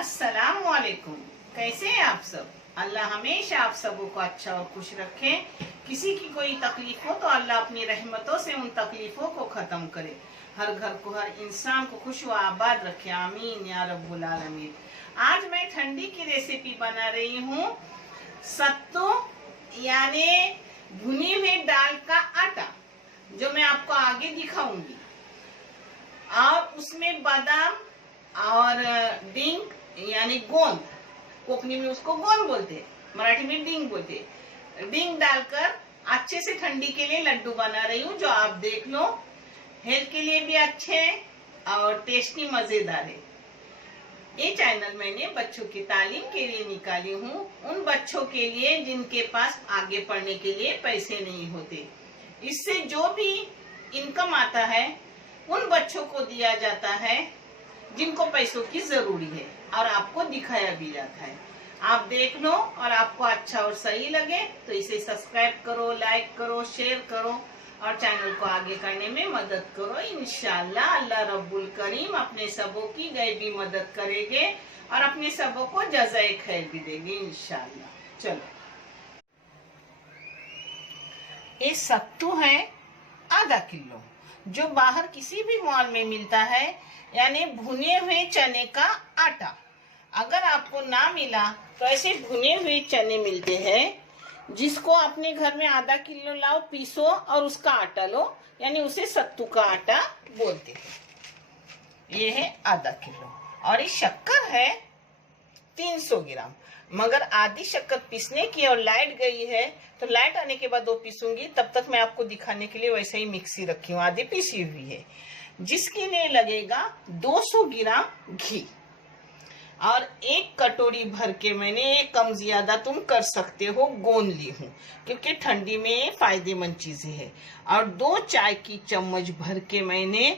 अस्सलाम वालेकुम। कैसे हैं आप सब? अल्लाह हमेशा आप सबों को अच्छा और खुश रखे। किसी की कोई तकलीफ हो तो अल्लाह अपनी रहमतों से उन तकलीफों को खत्म करे। हर घर को, हर इंसान को खुश व आबाद रखे। आमीन या रब्बुल आलमीन। आज मैं ठंडी की रेसिपी बना रही हूँ, सत्तू यानी भुनी हुई दाल का आटा, जो मैं आपको आगे दिखाऊंगी। और उसमें बादाम और डिंग यानी गोंद, कोकनी में उसको गोंद बोलते हैं, मराठी में डिंग बोलते हैं। डिंग डालकर अच्छे से ठंडी के लिए लड्डू बना रही हूँ, जो आप देख लो। हेल्थ के लिए भी अच्छे हैं और टेस्टी मजेदार है। ये चैनल मैंने बच्चों की तालीम के लिए निकाली हूँ, उन बच्चों के लिए जिनके पास आगे पढ़ने के लिए पैसे नहीं होते। इससे जो भी इनकम आता है उन बच्चों को दिया जाता है जिनको पैसों की जरूरी है, और आपको दिखाया भी जाता है। आप देख लो और आपको अच्छा और सही लगे तो इसे सब्सक्राइब करो, लाइक करो, शेयर करो और चैनल को आगे करने में मदद करो। इंशाल्लाह अल्लाह रब्बुल करीम अपने सबों की गैबी मदद करेंगे और अपने सबों को जज़ाए खैर भी देंगे इंशाल्लाह। चलो, ये सत्तू है आधा किलो, जो बाहर किसी भी मॉल में मिलता है, यानी भुने हुए चने का आटा। अगर आपको ना मिला तो ऐसे भुने हुए चने मिलते हैं, जिसको अपने घर में आधा किलो लाओ, पीसो और उसका आटा लो, यानी उसे सत्तू का आटा बोलते हैं। ये है आधा किलो। और ये शक्कर है 300 ग्राम। मगर आधी शक्कर पीसने की और लाइट गई है, तो लाइट आने के बाद वो पीसूंगी। तब तक मैं आपको दिखाने के लिए वैसे ही मिक्सी रखी हूँ, आधी पीसी हुई है, जिसके लिए लगेगा 200 ग्राम घी। और एक कटोरी भर के मैंने, कम ज्यादा तुम कर सकते हो, गोंद ली हूँ, क्योंकि ठंडी में फायदेमंद चीजें है। और 2 चाय की चम्मच भर के मैंने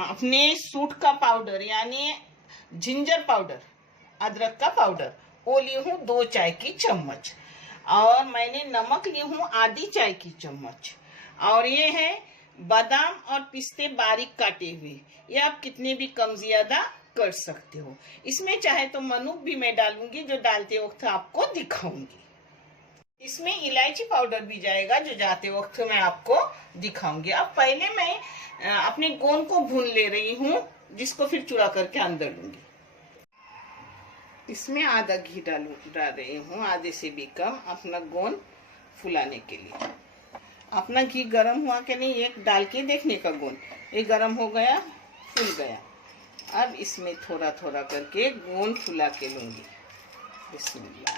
अपने सूट का पाउडर यानी जिंजर पाउडर, अदरक का पाउडर, वो ली हूँ 2 चाय की चम्मच। और मैंने नमक ली हूँ आधी चाय की चम्मच। और ये है बादाम और पिस्ते बारीक काटे हुए, ये आप कितने भी कम ज्यादा कर सकते हो। इसमें चाहे तो मनुक भी मैं डालूंगी, जो डालते वक्त आपको दिखाऊंगी। इसमें इलायची पाउडर भी जाएगा, जो जाते वक्त मैं आपको दिखाऊंगी। अब पहले मैं अपने गोंद को भून ले रही हूँ, जिसको फिर चूड़ा करके अंदर लूंगी। इसमें आधा घी डाल रही हूँ, आधे से भी कम, अपना गोंद फुलाने के लिए। अपना घी गर्म हुआ कि नहीं, एक डाल के देखने का गोंद, ये गर्म हो गया, फूल गया। अब इसमें थोड़ा थोड़ा करके गोंद फुला के लूंगी। बिस्मिल्लाह।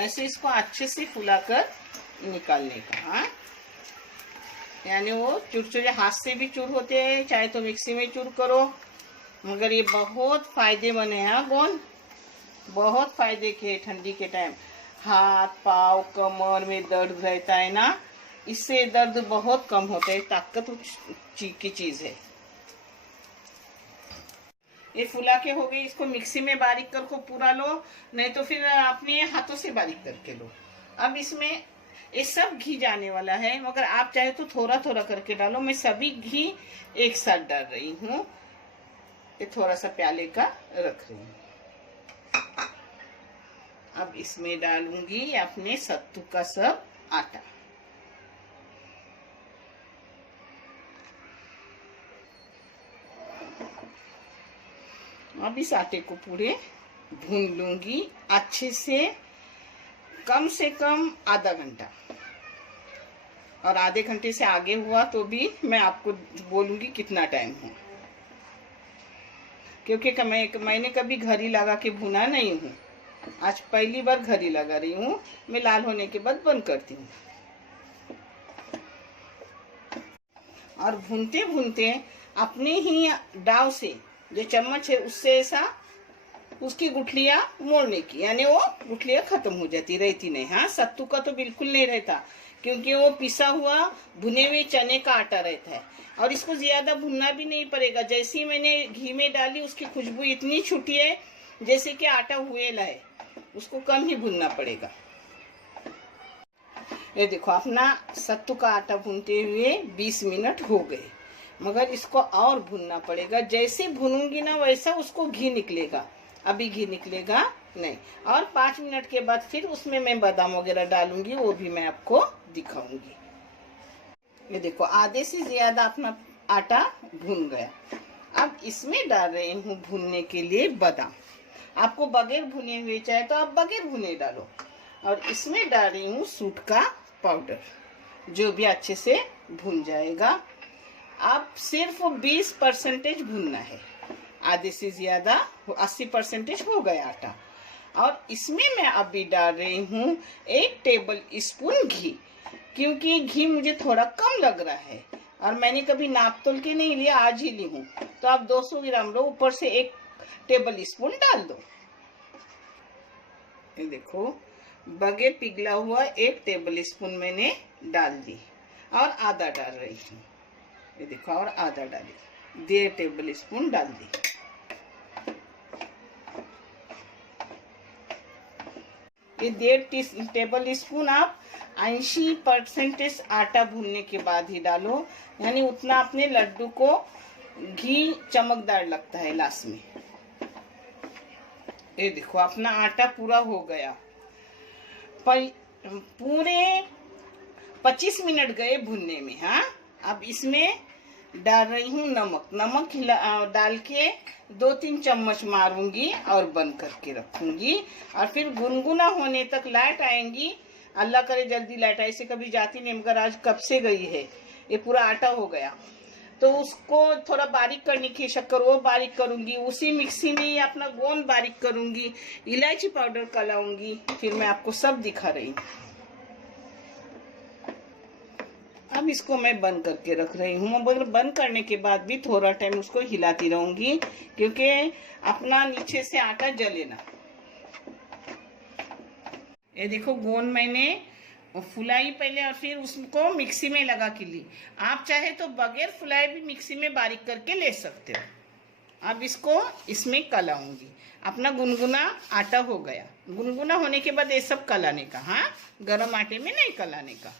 ऐसे इसको अच्छे से फुलाकर निकालने का। हाँ, यानी वो चुरचुरे हाथ से भी चूर होते हैं, चाहे तो मिक्सी में चूर करो, मगर ये बहुत फायदेमंद है। हाँ, गोंद बहुत फायदे के, ठंडी के टाइम हाथ पाव कमर में दर्द रहता है ना, इससे दर्द बहुत कम होता है। ताकत की चीज है। ये फुला के हो गई, इसको मिक्सी में बारीक करके पूरा लो, नहीं तो फिर अपने हाथों से बारीक करके लो। अब इसमें ये सब घी जाने वाला है, मगर आप चाहे तो थोड़ा थोड़ा करके डालो। मैं सभी घी एक साथ डाल रही हूँ, ये थोड़ा सा प्याले का रख रही हूँ। अब इसमें डालूंगी अपने सत्तू का सब आटा। अब इस आटे को पूरे भून लूंगी अच्छे से कम आधा घंटा। और आधे घंटे से आगे हुआ तो भी मैं आपको बोलूंगी कितना टाइम हो, क्योंकि मैंने कभी घड़ी लगा के भुना नहीं हूँ, आज पहली बार घड़ी लगा रही हूँ। मैं लाल होने के बाद बंद करती हूँ। और भूनते भूनते अपने ही डाव से, जो चम्मच है उससे ऐसा उसकी गुठलियां मोड़ने की, यानी वो गुठलियां खत्म हो जाती, रहती नहीं। हाँ, सत्तू का तो बिल्कुल नहीं रहता, क्योंकि वो पिसा हुआ भुने हुए चने का आटा रहता है। और इसको ज्यादा भुनना भी नहीं पड़ेगा। जैसे ही मैंने घी में डाली उसकी खुशबू इतनी छूटी है जैसे कि आटा हुएला है, उसको कम ही भुनना पड़ेगा। ये देखो अपना सत्तू का आटा भूनते हुए 20 मिनट हो गए, मगर इसको और भूनना पड़ेगा। जैसे भूनूंगी ना वैसा उसको घी निकलेगा, अभी घी निकलेगा नहीं। और 5 मिनट के बाद फिर उसमें मैं बादाम वगैरह डालूंगी, वो भी मैं आपको दिखाऊंगी। ये देखो आधे से ज्यादा अपना आटा भून गया। अब इसमें डाल रही हूँ भूनने के लिए बादाम। आपको बगैर भुने हुए चाहे तो आप बगैर भुने डालो। और इसमें डाल रही हूँ सूट का पाउडर, जो भी अच्छे से भुन जाएगा। अब सिर्फ 20% भुनना है, आधे से ज्यादा 80% हो गया आटा। और इसमें मैं अभी डाल रही हूँ 1 टेबल स्पून घी, क्योंकि घी मुझे थोड़ा कम लग रहा है और मैंने कभी नाप तोल के नहीं लिया, आज ही ली हूँ। तो आप 200 ग्राम लो, ऊपर से 1 टेबल स्पून डाल दो। ये देखो बगैर पिघला हुआ 1 टेबल स्पून मैंने डाल दी और आधा डाल रही हूँ। ये देखो और आधा डाली, 1.5 टेबल स्पून डाल दी। ये 1.5 टेबल स्पून आप 80% आटा भूनने के बाद ही डालो, यानी उतना अपने लड्डू को घी चमकदार लगता है लास्ट में। ये देखो अपना आटा पूरा हो गया, पूरे 25 मिनट गए भुनने में। हाँ, अब इसमें डाल रही हूँ नमक डाल के 2-3 चम्मच मारूंगी और बंद करके रखूंगी। और फिर गुनगुना होने तक लाइट आएंगी, अल्लाह करे जल्दी लाइट ऐसे कभी जाती नहीं, मगर आज कब से गई है। ये पूरा आटा हो गया तो उसको थोड़ा बारीक करने की शक्कर वो बारीक करूंगी, उसी मिक्सी में ही अपना गोंद बारीक करूंगी, इलायची पाउडर कलाऊंगी, फिर मैं आपको सब दिखा रही हूँ। अब इसको मैं बंद करके रख रही हूँ, मगर बंद करने के बाद भी थोड़ा टाइम उसको हिलाती रहूंगी, क्योंकि अपना नीचे से आटा जले ना। ये देखो गोंद मैंने फुलाई पहले और फिर उसको मिक्सी में लगा के ली। आप चाहे तो बगैर फुलाए भी मिक्सी में बारीक करके ले सकते हो। अब इसको इसमें कलाऊंगी। अपना गुनगुना आटा हो गया, गुनगुना होने के बाद ये सब कलाने का। हाँ, गरम आटे में नहीं कलाने का।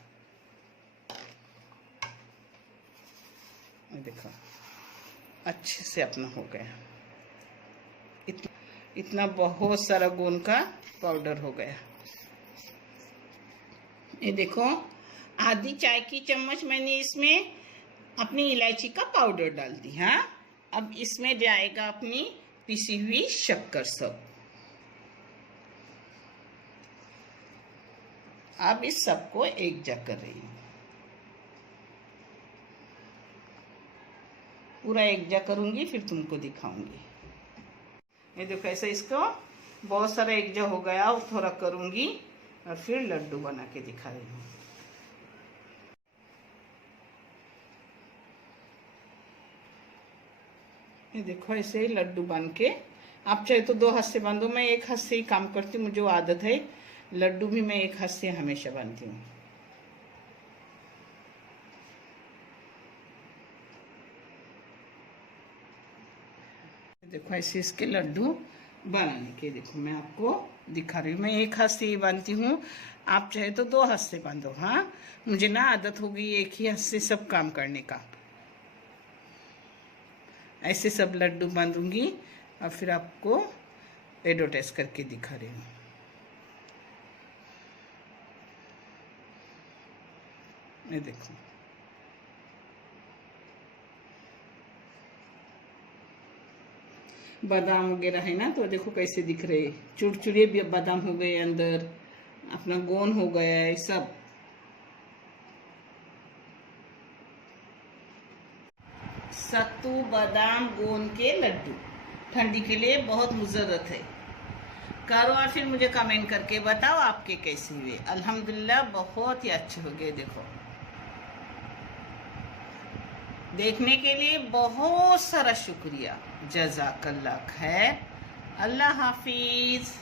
देखो अच्छे से अपना हो गया, इतना बहुत सारा गोंद का पाउडर हो गया। ये देखो आधी चाय की चम्मच मैंने इसमें अपनी इलायची का पाउडर डाल दी। हाँ, अब इसमें जाएगा अपनी पिसी हुई शक्कर सब। अब इस सबको एक जगह कर रही हूँ, पूरा एक जगह करूंगी, फिर तुमको दिखाऊंगी। ये देखो ऐसा इसको बहुत सारा एक जगह हो गया, और थोड़ा करूंगी और फिर लड्डू बना के दिखा रही हूँ। ये देखो ऐसे ही लड्डू बन के, आप चाहे तो 2 हाथ से बांधो, मैं 1 हाथ से ही काम करती हूँ, मुझे वो आदत है। लड्डू भी मैं 1 हाथ से हमेशा बांधती हूँ। देखो ऐसे इसके लड्डू बनाने के, देखो मैं आपको दिखा रही हूँ। मैं 1 हाथ से ही बांधती हूँ, आप चाहे तो 2 हाथ से बांधो। हाँ, मुझे ना आदत हो गई 1 ही हाथ से सब काम करने का। ऐसे सब लड्डू बांधूंगी और फिर आपको एडवर्टाइज करके दिखा रही हूँ। ये देखो बादाम वगैरह है ना, तो देखो कैसे दिख रहे, चुड़चुड़े भी बादाम हो गए, अंदर अपना गोंद हो गया है सब। सत्तू बादाम गोंद के लड्डू ठंडी के लिए बहुत मुजरत है। करो और फिर मुझे कमेंट करके बताओ आपके कैसे हुए। अल्हम्दुलिल्लाह बहुत ही अच्छे हो गए। देखो देखने के लिए बहुत सारा शुक्रिया, जज़ाकल्लाह खैर। अल्लाह हाफिज।